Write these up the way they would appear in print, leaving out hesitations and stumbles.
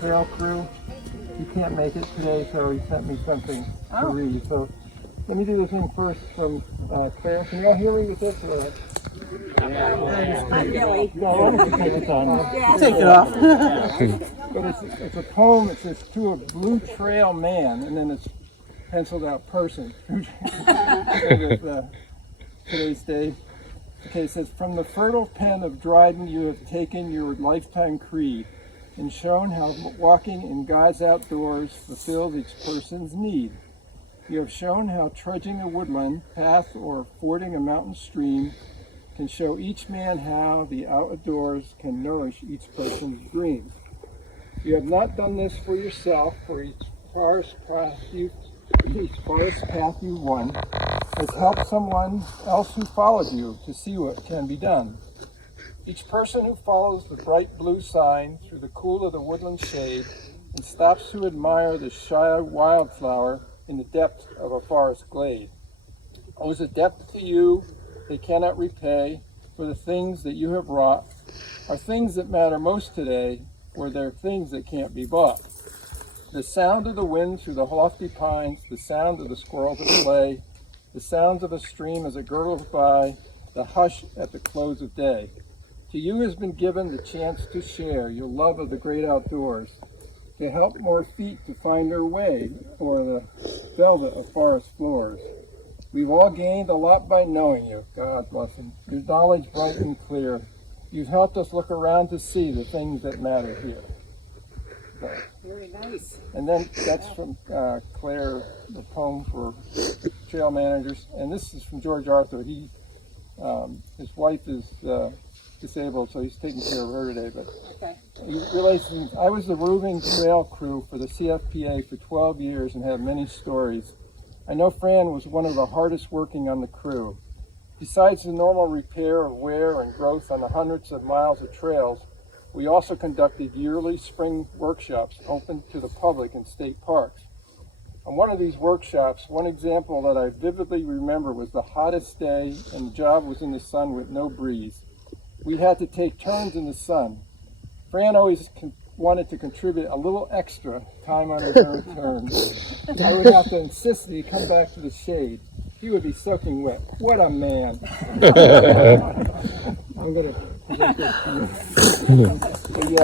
trail crew. He can't make it today, so he sent me something to read. So let me do the thing first from Claire. Can y'all hear me with this? Take it off. But it's a poem. It says, to a blue trail man, and then it's penciled out person. Today's day. Okay, it says, from the fertile pen of Dryden you have taken your lifetime creed and shown how walking in God's outdoors fulfills each person's need. You have shown how trudging a woodland path or fording a mountain stream can show each man how the outdoors can nourish each person's dream. You have not done this for yourself, for each forest path you won has helped someone else who followed you to see what can be done. Each person who follows the bright blue sign through the cool of the woodland shade and stops to admire the shy wildflower in the depth of a forest glade owes a depth to you they cannot repay, for the things that you have wrought are things that matter most today, for they're things that can't be bought. The sound of the wind through the lofty pines, the sound of the squirrels at play, the sounds of a stream as it gurgles by, the hush at the close of day. To you has been given the chance to share your love of the great outdoors, to help more feet to find their way o'er the velvet of forest floors. We've all gained a lot by knowing you, God bless him. Your knowledge bright and clear. You've helped us look around to see the things that matter here. So, very nice. And then that's from Claire, the poem for trail managers. And this is from George Arthur. His wife is disabled, so he's taking care of her today. But he relates, I was the roving trail crew for the CFPA for 12 years and have many stories. I know Fran was one of the hardest working on the crew. Besides the normal repair of wear and growth on the hundreds of miles of trails, we also conducted yearly spring workshops open to the public in state parks. On one of these workshops, one example that I vividly remember was the hottest day and the job was in the sun with no breeze. We had to take turns in the sun. Fran always wanted to contribute a little extra time on his own terms. I would have to insist that he come back to the shade. He would be soaking wet. What a man. I'm going to present this to you.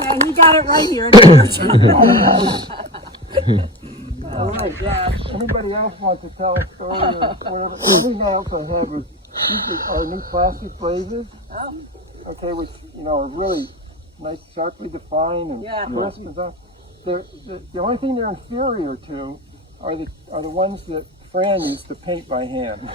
Yeah, you got it right here. All right. Anybody else want to tell a story or whatever? Everything else I had was our new plastic blazes. Okay, which are really nice, sharply defined and crisp and stuff. The only thing they're inferior to are the ones that Fran used to paint by hand.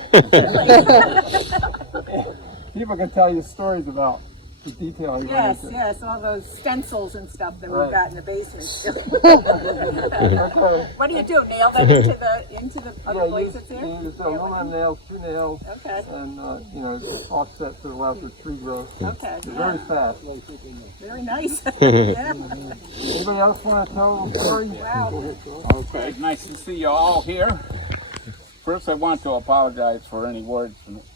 People can tell you stories about the detail. Yes, all those stencils and stuff that we've got in the basement. What do you do? Nail them into the other blaze that's there? You use aluminum nails, 2 nails, okay, and offset to allow for tree growth. Okay, They're very fast. Very nice. Yeah. Anybody else want to tell a story? Wow. Okay, nice to see you all here. First, I want to apologize for any words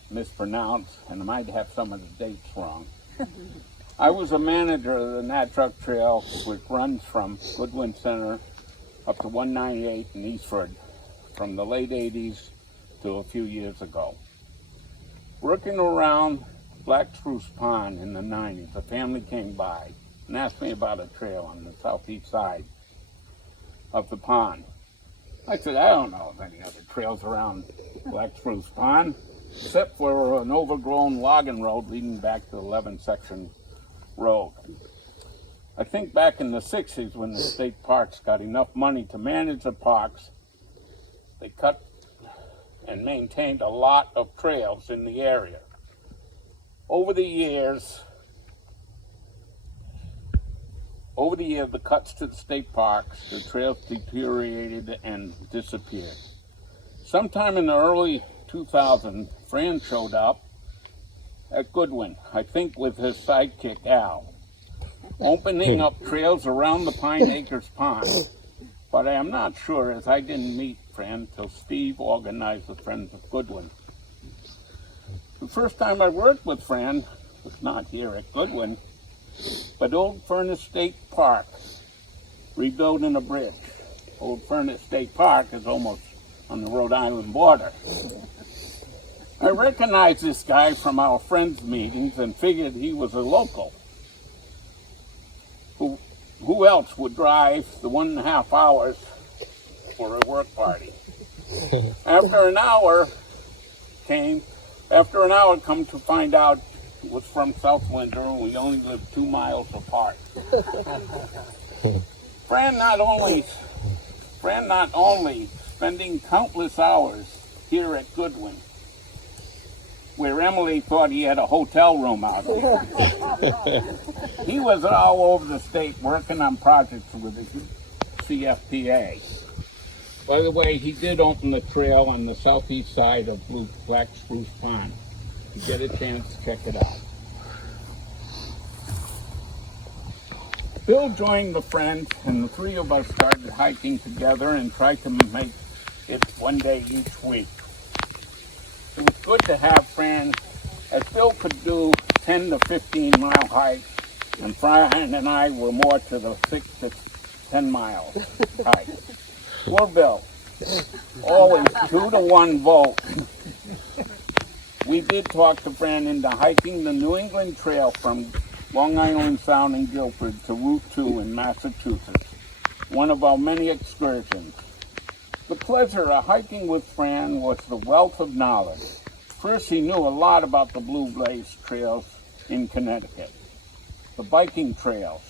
mispronounced, and I might have some of the dates wrong. I was a manager of the Nat Truck Trail, which runs from Goodwin Center up to 198 in Eastford from the late 80s to a few years ago. Working around Black Spruce Pond in the 90s, a family came by and asked me about a trail on the southeast side of the pond. I said, I don't know of any other trails around Black Spruce Pond, except for an overgrown logging road leading back to the 11th section road. I think back in the 60s when the state parks got enough money to manage the parks, they cut and maintained a lot of trails in the area. Over the years, the cuts to the state parks, the trails deteriorated and disappeared. Sometime in the early 2000, Fran showed up at Goodwin, I think with his sidekick Al, opening up trails around the Pine Acres Pond. But I am not sure, as I didn't meet Fran till Steve organized the Friends of Goodwin. The first time I worked with Fran was not here at Goodwin. But Old Furnace State Park, rebuilding a bridge. Old Furnace State Park is almost on the Rhode Island border. I recognized this guy from our friends' meetings and figured he was a local. Who else would drive the 1.5 hours for a work party? After an hour, come to find out it was from South Windsor, and we only lived 2 miles apart. Fran not only spending countless hours here at Goodwin, where Emily thought he had a hotel room out here. He was all over the state working on projects with the CFPA. By the way, he did open the trail on the southeast side of Black Spruce Pond. If you get a chance, check it out. Bill joined the friends, and the three of us started hiking together and tried to make it one day each week. It was good to have Fran, as Bill could do 10 to 15 mile hikes, and Fran and I were more to the 6 to 10 mile hikes. Poor Bill, always 2 to 1 vote. We did talk to Fran into hiking the New England Trail from Long Island Sound in Guilford to Route 2 in Massachusetts, one of our many excursions. The pleasure of hiking with Fran was the wealth of knowledge. First, he knew a lot about the Blue Blaze trails in Connecticut, the biking trails.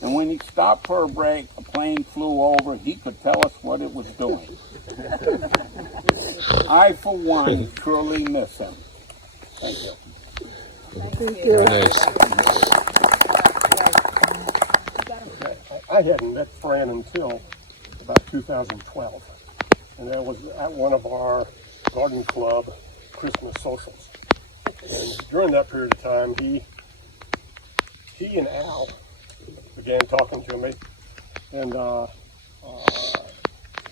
And when he stopped for a break, a plane flew over, he could tell us what it was doing. I, for one, truly miss him. Thank you. Very nice. I hadn't met Fran until about 2012, and that was at one of our garden club Christmas socials. And during that period of time, he and Al began talking to me, and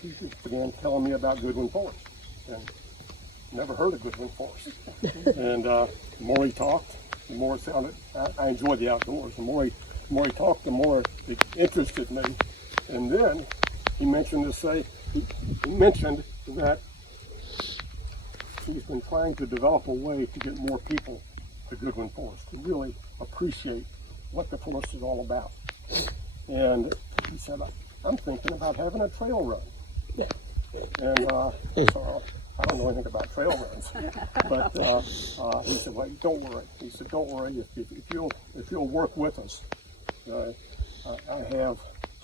he just began telling me about Goodwin Forest, and never heard of Goodwin Forest. And the more he talked, the more it sounded. I enjoyed the outdoors. The more he talked, the more it interested me. And then he mentioned that he's been trying to develop a way to get more people to Goodwin Forest to really appreciate what the forest is all about. And he said, I'm thinking about having a trail run. And so I don't know anything about trail runs, but he said, well, don't worry. He said, don't worry, if you'll work with us. I have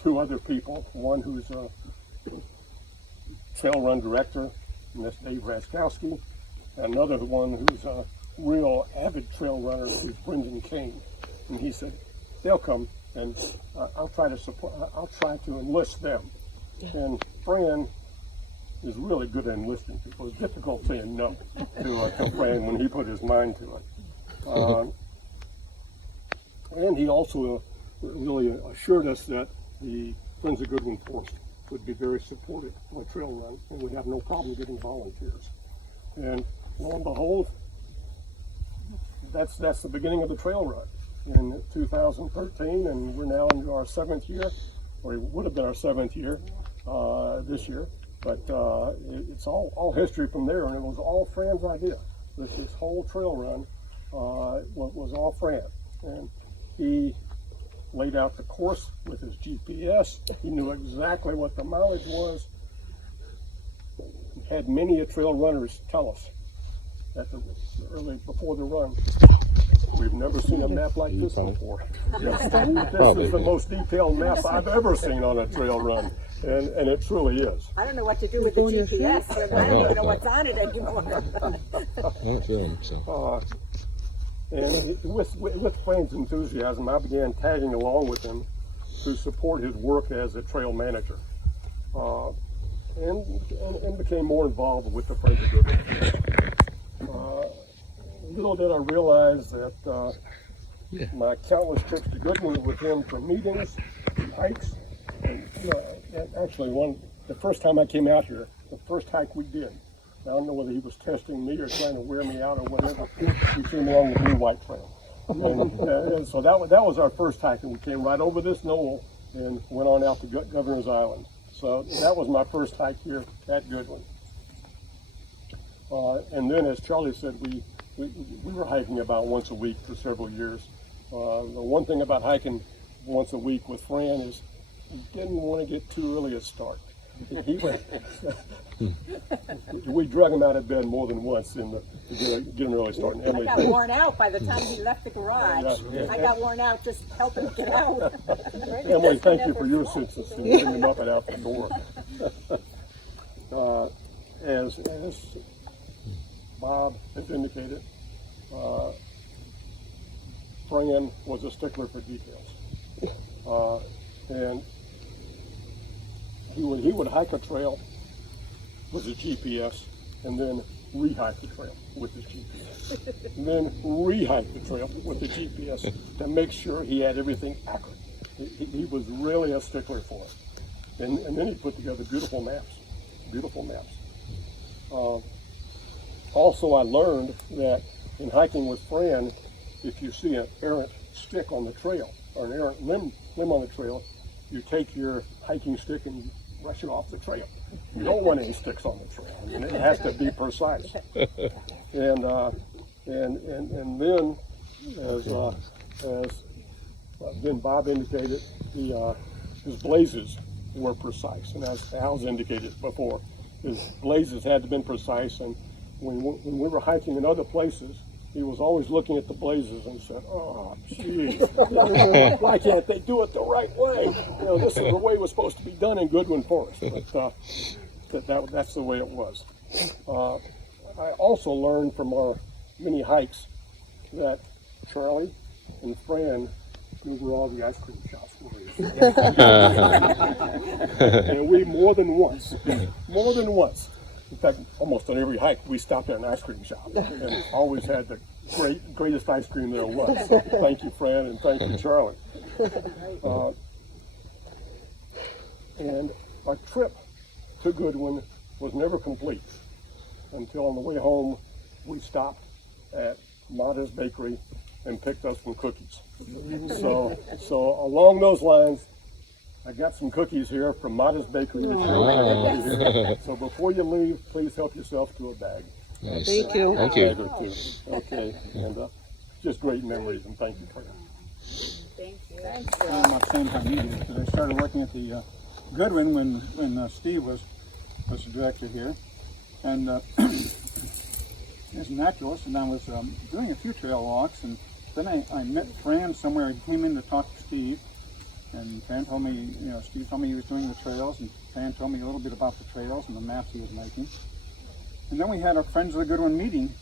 2 other people, one who's a trail run director, and that's Dave Raskowski, and another one who's a real avid trail runner, who's Brendan Kane. And he said, they'll come, and I'll try to enlist them. And Fran is really good at enlisting people. It's difficult saying no to Fran when he put his mind to it. And he also really assured us that the Friends of Goodwin Forest would be very supportive of a trail run, and would have no problem getting volunteers. And lo and behold, that's the beginning of the trail run in 2013, and we're now into our 7th year, or it would have been our 7th year this year. But it's all history from there, and it was all Fran's idea. This whole trail run was all Fran, and he laid out the course with his GPS. He knew exactly what the mileage was. He had many trail runners tell us before the run, we've never seen a map like this before. This is the most detailed map I've ever seen on a trail run. And it truly is. I don't know what to do with the GPS, but I don't even know what's on it anymore. And with Fran's enthusiasm, I began tagging along with him to support his work as a trail manager, and became more involved with the Friends of Goodwin. Little did I realize that my countless trips to Goodwin with him for meetings, hikes, and actually the first time I came out here, the first hike we did, I don't know whether he was testing me or trying to wear me out or whatever, we came along the Blue White Trail. And so that was our first hike, and we came right over this knoll and went on out to Governor's Island. So that was my first hike here at Goodwin. And then, as Charlie said, we were hiking about once a week for several years. The one thing about hiking once a week with Fran is he didn't want to get too early a start. We drug him out of bed more than once to get an early start. And I got worn out by the time he left the garage. Yeah. I got worn out just helping him get out. Emily, thank you for your assistance in getting him up and out the door. As Bob has indicated, Fran was a stickler for details. And he would hike a trail with his GPS and then re-hike the trail with his GPS. And then re-hike the trail with the GPS to make sure he had everything accurate. He was really a stickler for it. And then he put together beautiful maps. Also, I learned that in hiking with Fran, if you see an errant stick on the trail or an errant limb on the trail, you take your hiking stick and you brush it off the trail. You don't want any sticks on the trail. I mean, it has to be precise. And then, as then Bob indicated, his blazes were precise. And as Al's indicated before, his blazes had to be precise. And when we were hiking in other places, he was always looking at the blazes and said, "Oh, geez, why can't they do it the right way? You know, this is the way it was supposed to be done in Goodwin Forest." But that's the way it was. I also learned from our many hikes that Charlie and Fran knew where all the ice cream shops were. And we more than once, in fact, almost on every hike, we stopped at an ice cream shop and always had the greatest ice cream there was. So thank you, Fran, and thank you, Charlie. And our trip to Goodwin was never complete until on the way home we stopped at Mata's Bakery and picked up some cookies. So along those lines, I got some cookies here from Mata's Bakery. So before you leave, please help yourself to a bag. Nice. Thank you. Thank you. Okay, and just great memories, and thank you for that. Thank you. About the same time you did, because I started working at the Goodwin when Steve was the director here, and as a naturalist, and I was doing a few trail walks, and then I met Fran somewhere. He came in to talk to Steve, and Fran told me, Steve told me he was doing the trails, and Fran told me a little bit about the trails and the maps he was making. And then we had our Friends of the Goodwin meeting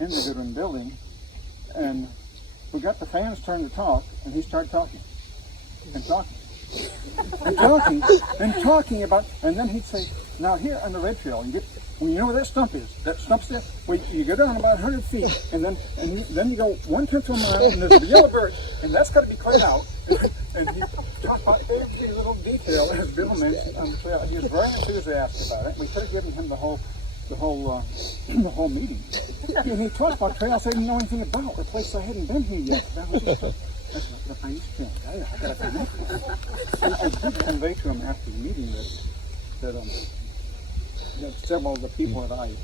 in the Goodwin building, and we got the Fran's turn to talk, and he started talking, and talking, and talking, and talking about, and then he'd say, "Now here on the red trail, you know where that stump is? That stump's there. Well, you go down about 100 feet, and then you go 1/10 of a mile, and there's a yellow bird, and that's got to be cleared out." And he talked about every little detail as Bill mentioned on the trail. And he was very enthusiastic about it. We could have given him the whole meeting. And he talked about trails I didn't know anything about, or places I hadn't been here yet. That was just that's not gonna find this thing. I gotta find this. And I did convey to him after the meeting that several of the people that I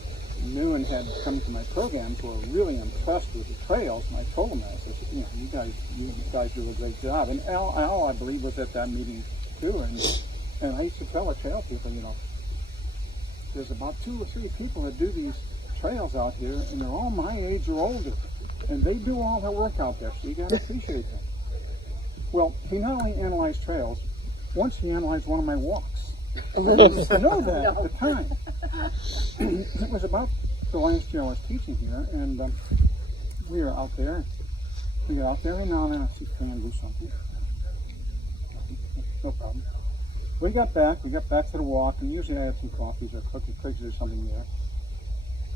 knew and had come to my programs were really impressed with the trails, and I told them that. I said, you guys do a great job. And Al, I believe, was at that meeting too. And I used to tell the trail people, there's about 2 or 3 people that do these trails out here, and they're all my age or older, and they do all their work out there, so you got to appreciate them. Well, he not only analyzed trails, once he analyzed one of my walks. I didn't know that at the time. It was about the last year I was teaching here, and we were out there. We got out there, and now and then I see Fran do something. No problem. We got back to the walk, and usually I had some coffees or cookies or something there.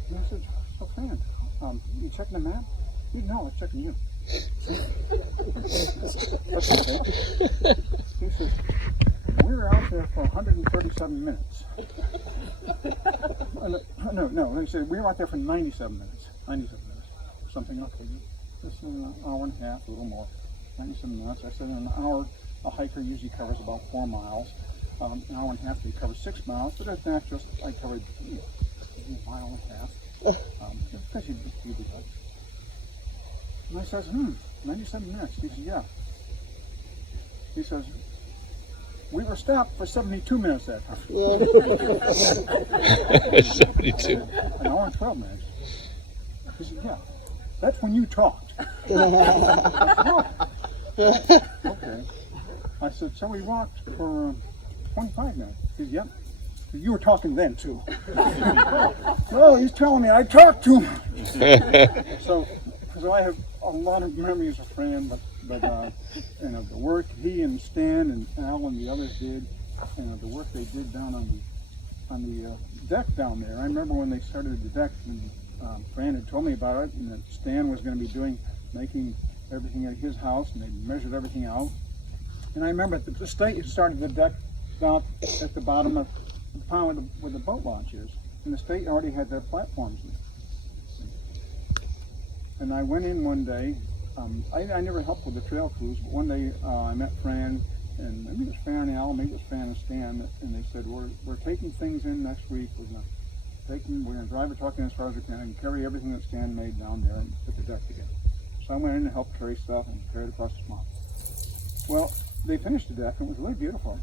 And I said, "So Fran, you checking the map?" He said, "No, I was checking you." That's okay. He says, "We were out there for 137 minutes. No, he said, "We were out there for 97 minutes. 97 minutes. Something, okay. this in an hour and a half, a little more, 97 minutes. I said in an hour, a hiker usually covers about 4 miles. An hour and a half, they cover 6 miles, but as naturalist, I covered a mile and a half. Because you'd be good. And I says, 97 minutes. He says, yeah. He says, we were stopped for 72 minutes that time. 72. An hour and 12 minutes. He said, yeah, that's when you talked. I said, oh, okay. I said, so we walked for 25 minutes. He said, yep. You were talking then too. Well, he's telling me I talked to him. So I have a lot of memories of Fran, but and of the work he and Stan and Al and the others did, and of the work they did down on the deck down there. I remember when they started the deck, and Fran had told me about it, and that Stan was going to be making everything at his house, and they measured everything out. And I remember the state had started the deck down at the bottom of the pond where the boat launch is, and the state already had their platforms in. And I went in one day. I never helped with the trail crews, but one day I met Fran, and maybe it was Fran and Al, maybe it was Fran and Stan, and they said, we're taking things in next week. We're going to drive a truck in as far as we can and carry everything that Stan made down there and put the deck together. So I went in and helped carry stuff and carry it across the swamp. Well, they finished the deck, and it was really beautiful.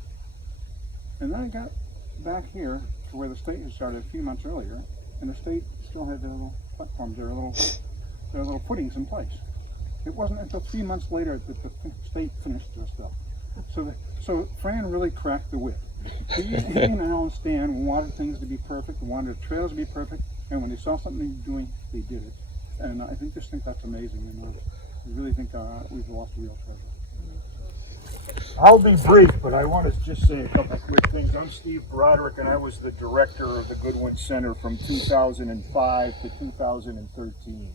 And then I got back here to where the state had started a few months earlier, and the state still had their little platforms, their little footings in place. It wasn't until 3 months later that the state finished their stuff. So Fran really cracked the whip. He and Al and Stan wanted things to be perfect, wanted the trails to be perfect, and when they saw something doing, they did it. And I just think that's amazing, and I really think we've lost a real treasure. I'll be brief, but I want to just say a couple of quick things. I'm Steve Broderick, and I was the director of the Goodwin Center from 2005 to 2013.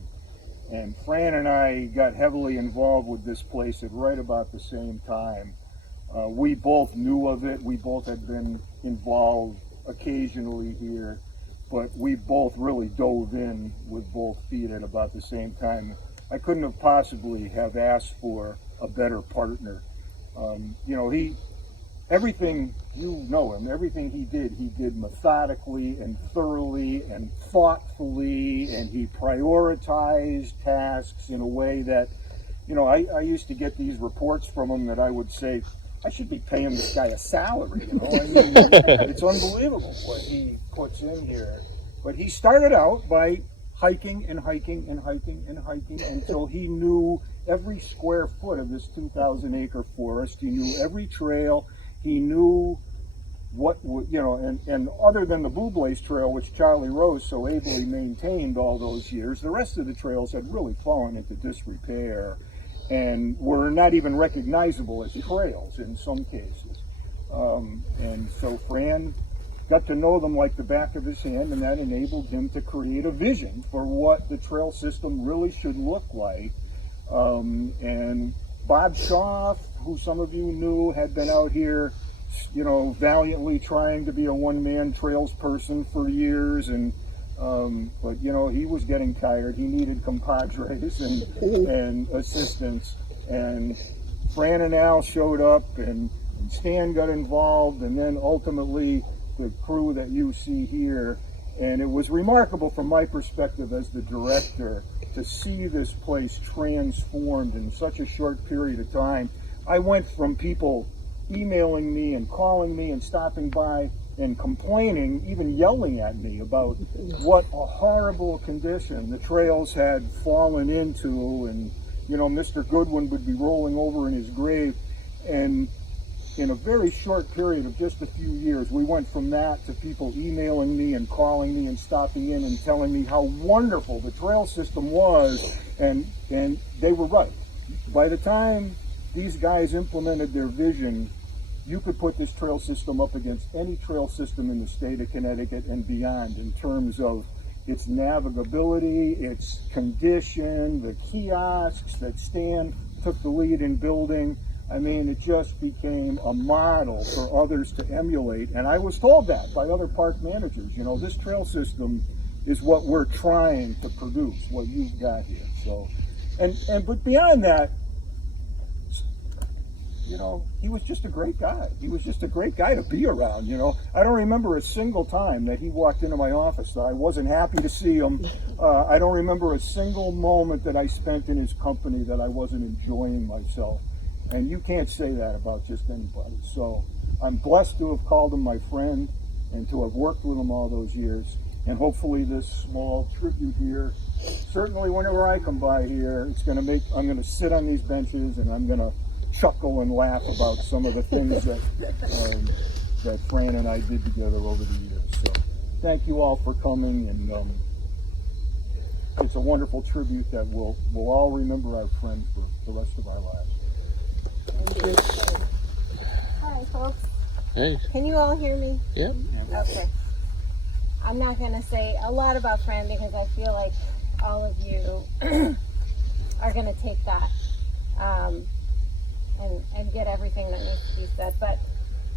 And Fran and I got heavily involved with this place at right about the same time. We both knew of it. We both had been involved occasionally here, but we both really dove in with both feet at about the same time. I couldn't have possibly have asked for a better partner. Everything, everything he did methodically and thoroughly and thoughtfully, and he prioritized tasks in a way that, I used to get these reports from him that I would say, I should be paying this guy a salary, it's unbelievable what he puts in here. But he started out by hiking and hiking and hiking and hiking until he knew every square foot of this 2,000-acre forest. He knew every trail. He knew what would, and other than the Blue Blaze Trail, which Charlie Rose so ably maintained all those years, the rest of the trails had really fallen into disrepair and were not even recognizable as trails in some cases. And so Fran got to know them like the back of his hand, and that enabled him to create a vision for what the trail system really should look like. And Bob Shaw, who some of you knew, had been out here, valiantly trying to be a one-man trails person for years, and but he was getting tired. He needed compadres and assistance, and Fran and Al showed up, and Stan got involved, and then ultimately the crew that you see here. And it was remarkable from my perspective as the director to see this place transformed in such a short period of time. I went from people emailing me and calling me and stopping by and complaining, even yelling at me about what a horrible condition the trails had fallen into, and Mr. Goodwin would be rolling over in his grave. And in a very short period of just a few years, we went from that to people emailing me and calling me and stopping in and telling me how wonderful the trail system was, and they were right. By the time these guys implemented their vision, you could put this trail system up against any trail system in the state of Connecticut and beyond in terms of its navigability, its condition, the kiosks that Stan took the lead in building. I mean, it just became a model for others to emulate. And I was told that by other park managers. This trail system is what we're trying to produce, what you've got here. So But beyond that, he was just a great guy. He was just a great guy to be around. I don't remember a single time that he walked into my office that I wasn't happy to see him. I don't remember a single moment that I spent in his company that I wasn't enjoying myself. And you can't say that about just anybody. So I'm blessed to have called him my friend and to have worked with him all those years. And hopefully this small tribute here, certainly whenever I come by here, I'm going to sit on these benches and I'm going to chuckle and laugh about some of the things that Fran and I did together over the years. So thank you all for coming, and it's a wonderful tribute that we'll all remember our friend for the rest of our lives. Hi, folks. Hey. Can you all hear me? Yeah. Okay. I'm not going to say a lot about Fran because I feel like all of you are going to take that and get everything that needs to be said. But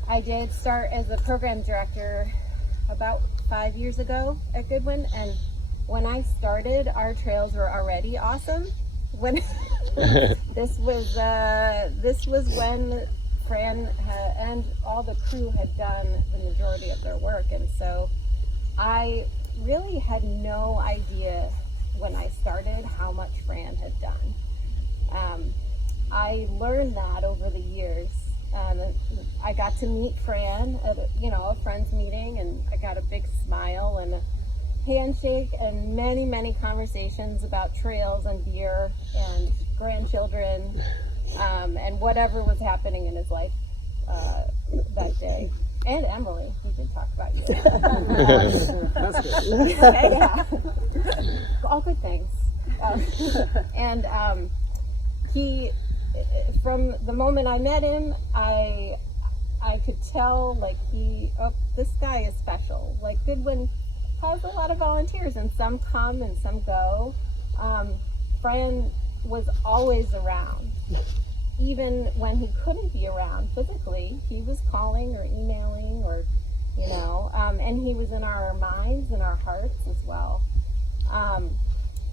I did start as a program director about 5 years ago at Goodwin, and when I started, our trails were already awesome. When this was when Fran and all the crew had done the majority of their work, and so I really had no idea when I started how much Fran had done. I learned that over the years. I got to meet Fran at a friend's meeting, and I got a big smile and a handshake and many, many conversations about trails and beer and grandchildren and whatever was happening in his life that day. And Emily, we did talk about you. That's good. Yeah. All good things. He, from the moment I met him, I could tell, this guy is special. Like, Goodwin has a lot of volunteers, and some come and some go. Fran was always around. Even when he couldn't be around physically, he was calling or emailing and he was in our minds and our hearts as well.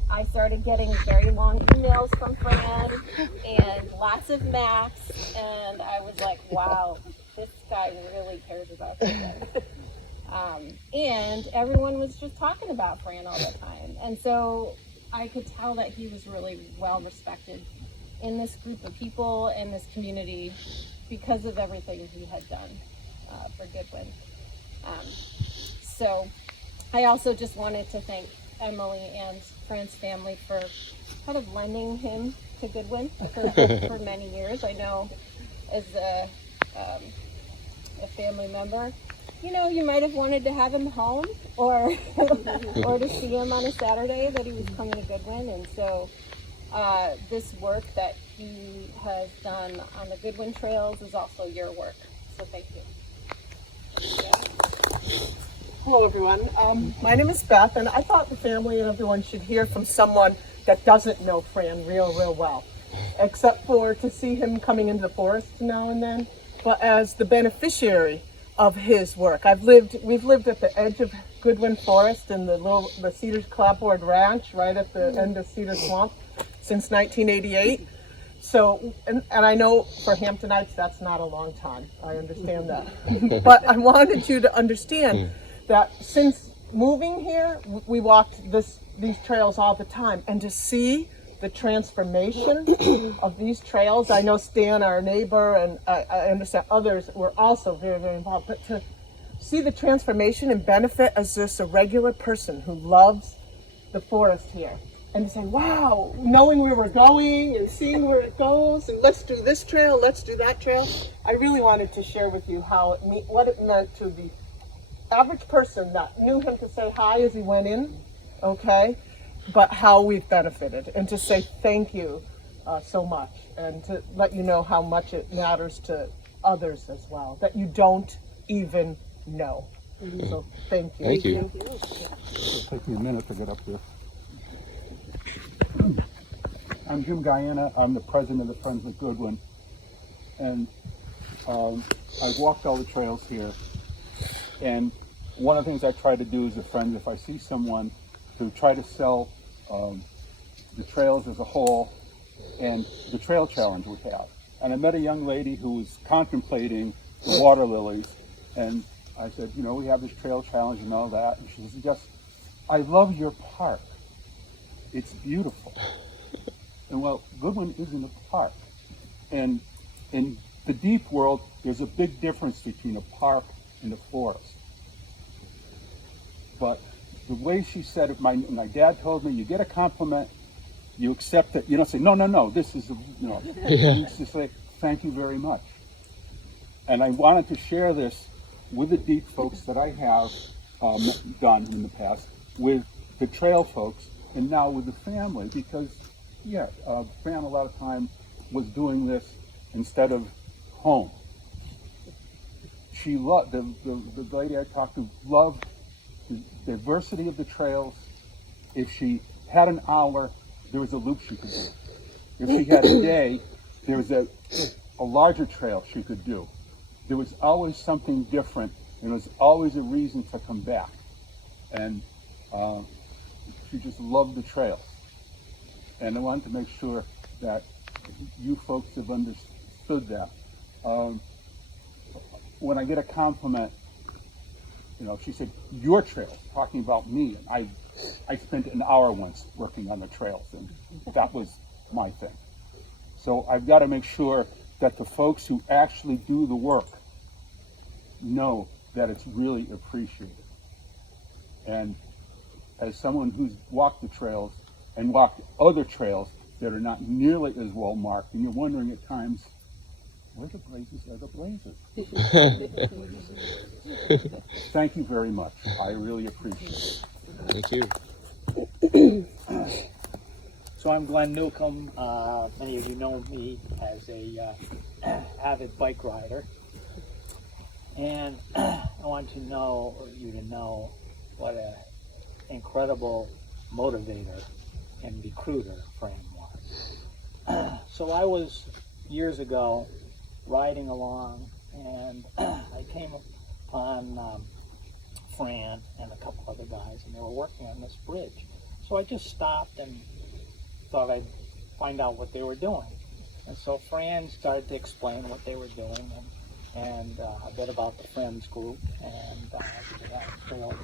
I started getting very long emails from Fran and lots of maps, and I was like, wow, this guy really cares about Fran. And everyone was just talking about Fran all the time. And so I could tell that he was really well respected in this group of people and this community because of everything he had done for Goodwin. So I also just wanted to thank Emily and Fran's family for kind of lending him to Goodwin for many years. I know as a family member, you might have wanted to have him home or to see him on a Saturday that he was coming to Goodwin. And so this work that he has done on the Goodwin trails is also your work. So thank you. Hello, everyone. My name is Beth, and I thought the family and everyone should hear from someone that doesn't know Fran real well, except for to see him coming into the forest now and then, but as the beneficiary of his work. We've lived at the edge of Goodwin Forest in the Cedars Clapboard Ranch, right at the end of Cedar Swamp, since 1988. So, and I know for Hamptonites, that's not a long time. I understand that. But I wanted you to understand that since moving here, we walked these trails all the time, and to see the transformation of these trails. I know Stan, our neighbor, and I understand others were also very, very involved, but to see the transformation and benefit as just a regular person who loves the forest here, and to say, wow, knowing where we're going and seeing where it goes, and let's do this trail, let's do that trail. I really wanted to share with you what it meant to the average person that knew him to say hi as he went in, okay, but how we've benefited, and to say thank you so much, and to let you know how much it matters to others as well, that you don't even know. So thank you. Thank you. It'll take me a minute to get up there. I'm Jim Guyana. I'm the president of the Friends of Goodwin, and I've walked all the trails here. And one of the things I try to do as a friend, if I see someone, to try to sell the trails as a whole and the trail challenge we have. And I met a young lady who was contemplating the water lilies, and I said, you know, we have this trail challenge and all that. And she said, yes, I love your park. It's beautiful. And well, Goodwin isn't a park. And in the deep world, there's a big difference between a park and a forest. But the way she said it, my dad told me, you get a compliment, you accept it. You don't say, no, this is, You just say, thank you very much. And I wanted to share this with the deep folks that I have done in the past, with the trail folks, and now with the family, because, Fran a lot of time was doing this instead of home. She loved, the lady I talked to loved the diversity of the trails. If she had an hour, there was a loop she could do. If she had a day, there was a larger trail she could do. There was always something different, and there was always a reason to come back. And she just loved the trails. And I wanted to make sure that you folks have understood that. When I get a compliment, she said, your trails, talking about me. And I spent an hour once working on the trails, and that was my thing. So I've got to make sure that the folks who actually do the work know that it's really appreciated. And as someone who's walked the trails and walked other trails that are not nearly as well marked, and you're wondering at times, where the blazes are the blazes? Thank you very much. I really appreciate it. Thank you. So I'm Glenn Newcomb. Many of you know me as a avid bike rider. And I want you to know what an incredible motivator and recruiter Fran was. So I was, years ago, riding along, and I came upon Fran and a couple other guys, and they were working on this bridge. So I just stopped and thought I'd find out what they were doing. And so Fran started to explain what they were doing, and a bit about the Friends group, and the trails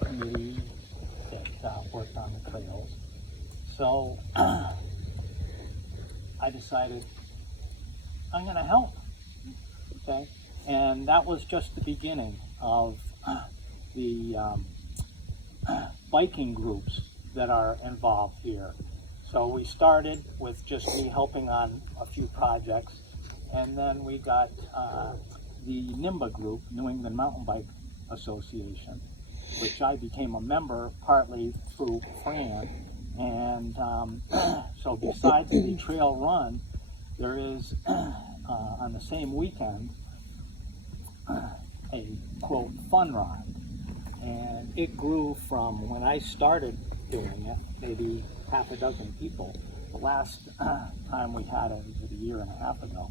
committee that worked on the trails. So I decided I'm going to help, okay? And that was just the beginning of the biking groups that are involved here. So we started with just me helping on a few projects, and then we got the NIMBA group, New England Mountain Bike Association, which I became a member partly through Fran. And so besides the trail run, there is, on the same weekend, a, quote, fun ride. And it grew from, when I started doing it, maybe half a dozen people. The last time we had it was a year and a half ago.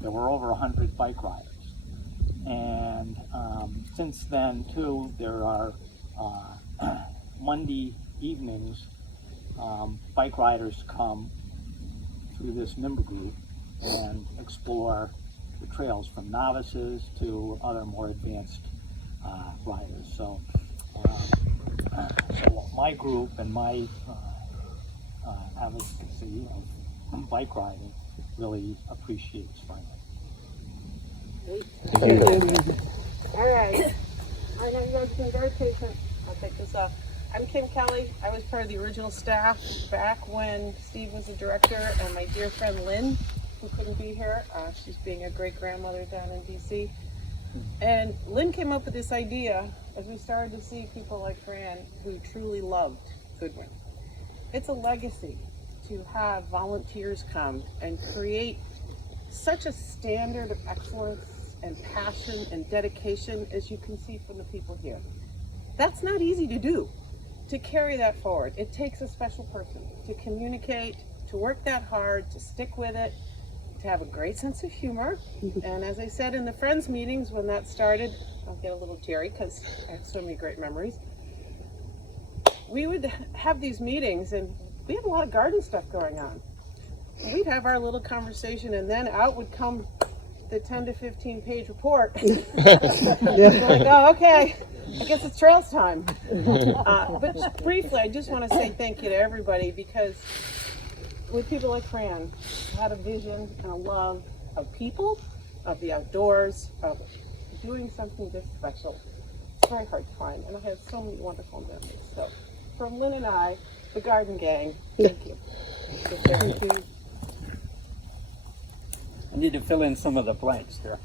There were over 100 bike riders. And since then, too, there are Monday evenings, bike riders come through this member group and explore the trails, from novices to other more advanced riders. So my group and my advocacy of bike riding really appreciates Fran. All right. I know you guys have been very patient. I'll take this off. I'm Kim Kelly. I was part of the original staff back when Steve was the director, and my dear friend Lynn, who couldn't be here. She's being a great-grandmother down in DC. And Lynn came up with this idea as we started to see people like Fran who truly loved Goodwin. It's a legacy to have volunteers come and create such a standard of excellence and passion and dedication, as you can see from the people here. That's not easy to do, to carry that forward. It takes a special person to communicate, to work that hard, to stick with it, to have a great sense of humor. And as I said in the Friends meetings when that started, I'll get a little teary because I have so many great memories. We would have these meetings, and we had a lot of garden stuff going on. And we'd have our little conversation, and then out would come the 10 to 15 page report. We're like, oh, okay, I guess it's trails time. But just briefly, I just want to say thank you to everybody, because with people like Fran, had a vision and a love of people, of the outdoors, of doing something this special. It's very hard to find, and I have so many wonderful memories. So, from Lynn and I, the Garden Gang, thank you. Thank you. I need to fill in some of the blanks there.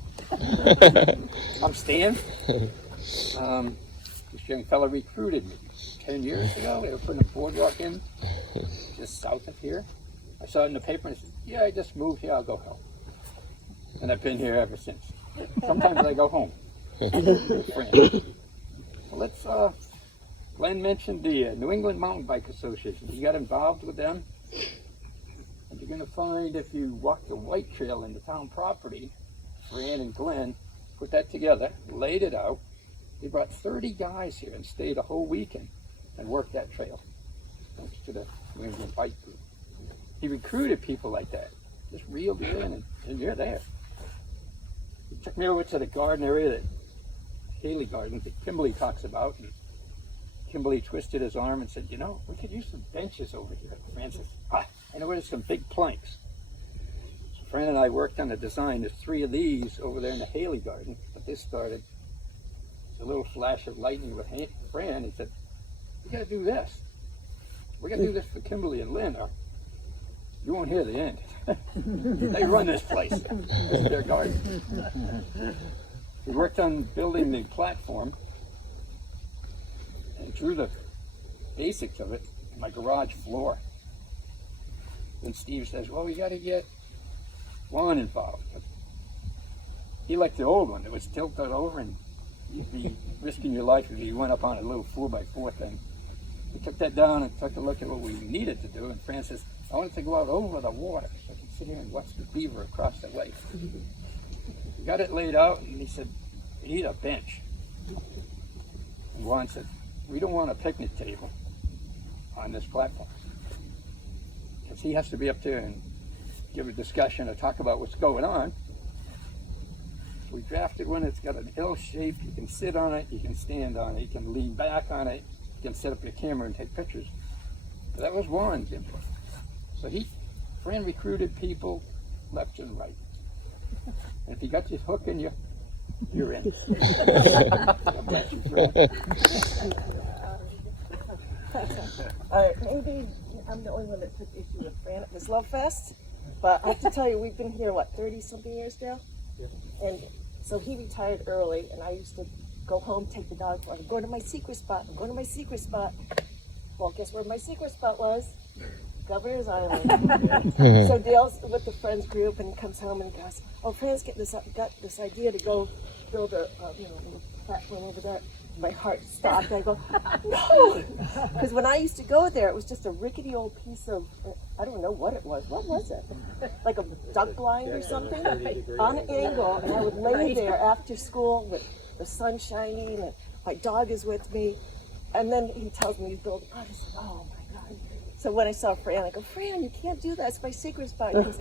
I'm Stan. This young fella recruited me 10 years ago. They were putting a boardwalk in just south of here. I saw it in the paper and I said, yeah, I just moved here, I'll go help. And I've been here ever since. Sometimes I go home. Well, Glenn mentioned the New England Mountain Bike Association. He got involved with them. And you're going to find, if you walk the White Trail in the town property, Fran and Glenn put that together, laid it out. They brought 30 guys here and stayed a whole weekend and worked that trail. Thanks to the New England Bike Group. He recruited people like that. Just reeled you in, and you're there. He took me over to the garden area, that Haley Garden that Kimberly talks about. And Kimberly twisted his arm and said, you know, we could use some benches over here. Fran says, I know there's some big planks. So Fran and I worked on the design. There's 3 of these over there in the Haley Garden, but this started a little flash of lightning with Fran. He said, we got to do this. We're going to do this for Kimberly and Lynn, or you won't hear the end. They run this place. This is their garden. We worked on building the platform and drew the basics of it in my garage floor. Then Steve says, well, we got to get Juan involved. He liked the old one that was tilted over, and you'd be risking your life if you went up on a little 4x4 thing. We took that down and took a look at what we needed to do, and Fran says, I wanted to go out over the water so I could sit here and watch the beaver across the lake. We got it laid out, and he said, we need a bench. And Juan said, we don't want a picnic table on this platform, because he has to be up there and give a discussion or talk about what's going on. So we drafted one that's got an L shape. You can sit on it, you can stand on it, you can lean back on it, you can set up your camera and take pictures. But that was Juan's input. So Fran recruited people left and right. And if you got your hook in you, you're in. God bless you, Fran. Maybe I'm the only one that took issue with Fran at this Love Fest, but I have to tell you, we've been here, 30-something years now? Yeah. And so he retired early, and I used to go home, take the dog for him. I'm going to my secret spot. I'm going to my secret spot. Well, guess where my secret spot was? Governor's Island. So Dale's with the friends group and comes home and goes, oh, Fran's got this idea to go build a little platform over there. My heart stopped. I go, no! Because when I used to go there, it was just a rickety old piece of, I don't know what it was. What was it? Like a duck blind or something? On an angle, and I would lay there after school with the sun shining, and my dog is with me. And then he tells me to build a pot. I said, oh my God. So when I saw Fran, I go, Fran, you can't do that. It's my secret spot. He goes,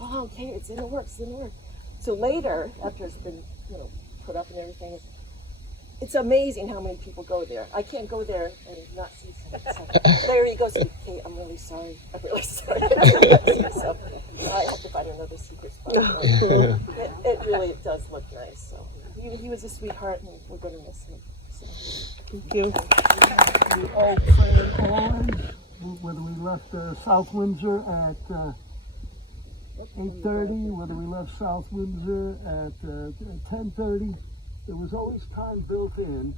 oh, okay, it's in the works, it's in the works. So later, after it's been, put up and everything, it's amazing how many people go there. I can't go there and not see something. So there he goes, Kate, I'm really sorry. I'm really sorry. So I have to find another secret spot. It really does look nice. So he was a sweetheart, and we're going to miss him. So, thank you. We all played on, whether we left South Windsor at 8:30, whether we left South Windsor at 10:30. There was always time built in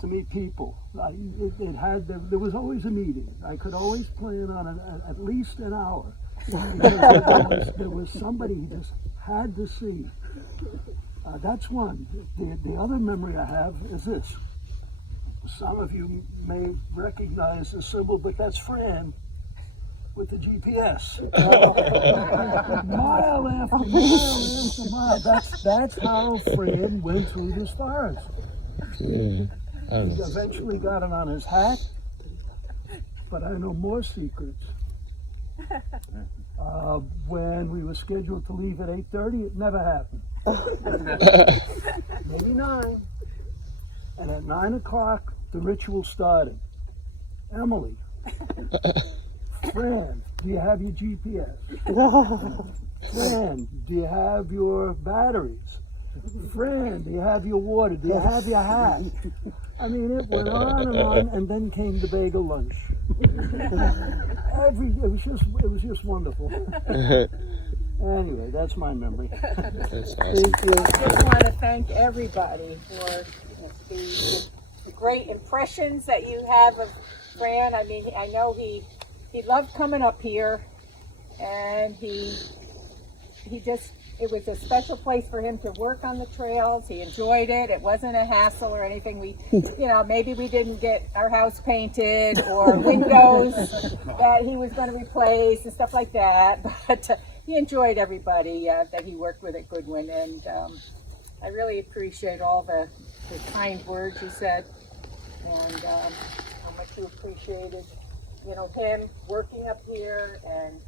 to meet people. There was always a meeting. I could always plan on at least an hour, because there was somebody you just had to see. That's one. The other memory I have is this. Some of you may recognize the symbol, but that's Fran with the GPS. Mile after mile after mile. That's how Fran went through this forest. He eventually got it on his hat, but I know more secrets. When we were scheduled to leave at 8:30, it never happened. Maybe 9. And at 9 o'clock, the ritual started. Emily, Fran, do you have your GPS? Fran, do you have your batteries? Friend, do you have your water? Do you have your hat? I mean, it went on, and then came the bagel lunch. It was just wonderful. Anyway, that's my memory. That's awesome. Thank you. I just want to thank everybody for the great impressions that you have of Fran. I mean, I know he loved coming up here, and it was a special place for him to work on the trails. He enjoyed it. It wasn't a hassle or anything. Maybe we didn't get our house painted or windows that he was going to replace and stuff like that. But he enjoyed everybody that he worked with at Goodwin. And I really appreciate all the kind words you said and how much you appreciated, him working up here. And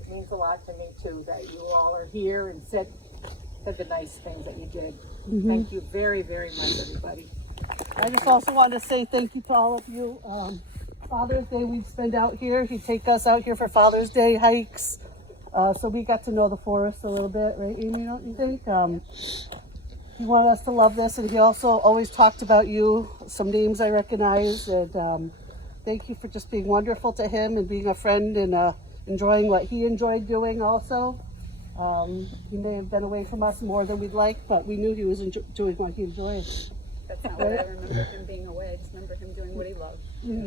it means a lot to me too that you all are here and said the nice things that you did. Thank you very, very much, everybody. I just also wanted to say thank you to all of you. Father's Day we'd spend out here. He'd take us out here for Father's Day hikes. So we got to know the forest a little bit, right, Amy, don't you think? He wanted us to love this, and he also always talked about you, some names I recognize, and thank you for just being wonderful to him and being a friend and enjoying what he enjoyed doing also. He may have been away from us more than we'd like, but we knew he was doing what he enjoyed. That's not what I remember him being away. I just remember him doing what he loved.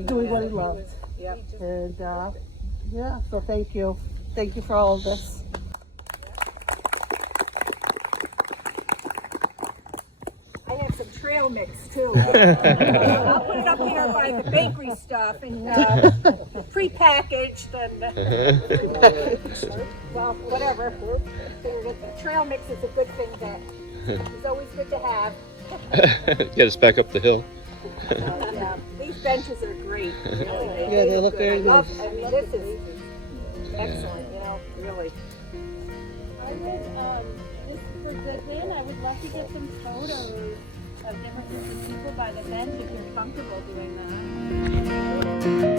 Doing what he loved. Yep. And yeah, so thank you. Thank you for all of this. I have some trail mix too. I'll put it up here by the bakery stuff and pre-packaged and well, whatever. The trail mix is a good thing that is always good to have. Get us back up the hill. Yeah, these benches are great. Really. Yeah, they look very nice. I mean, this is excellent. Really. I would, just for Goodwin, I would love to get some photos of different groups of people by the bench if you're comfortable doing that.